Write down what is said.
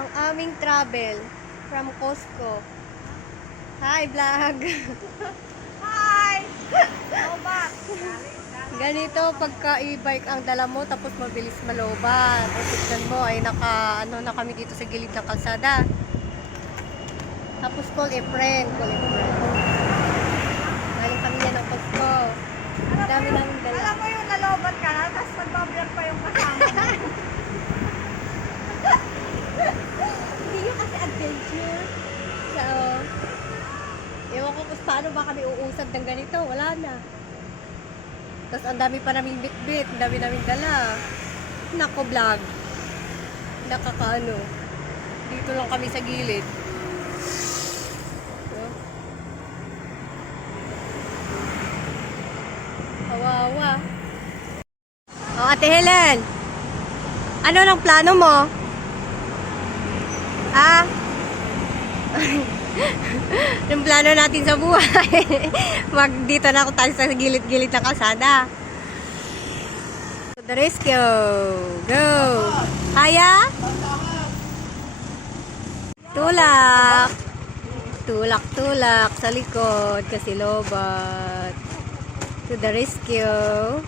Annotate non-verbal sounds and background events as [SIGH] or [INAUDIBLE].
ang aming travel from Costco. Hi, vlog! Hi! Robot! Ganito pagka e-bike ang dala mo tapos mabilis malobat. O tignan mo ay naka ano na kami dito sa gilid ng kalsada. Tapos call a friend, call a friend. Galing kami yan ng Costco. Ang dami namin dala. Alam mo yung nalobat ka na, tapos magbablog pa yung kasama mo. Hindi yun kasi adventure. So, ewan ko kung paano ba kami uusad ng ganito. Wala na. Tapos ang dami pa namin bit-bit. Ang dami namin dala. Nako vlog. Nakakaano. Dito lang kami sa gilid. Kawawa. Oh, Ate Helen. Ano nang plano mo? Ah? [LAUGHS] Yung plano natin sa buhay. [LAUGHS] Mag dito na ako tayo sa gilid-gilid ng kalsada. To the rescue. Go. Kaya? Tulak. Tulak, tulak sa likod kasi lobat. To the rescue.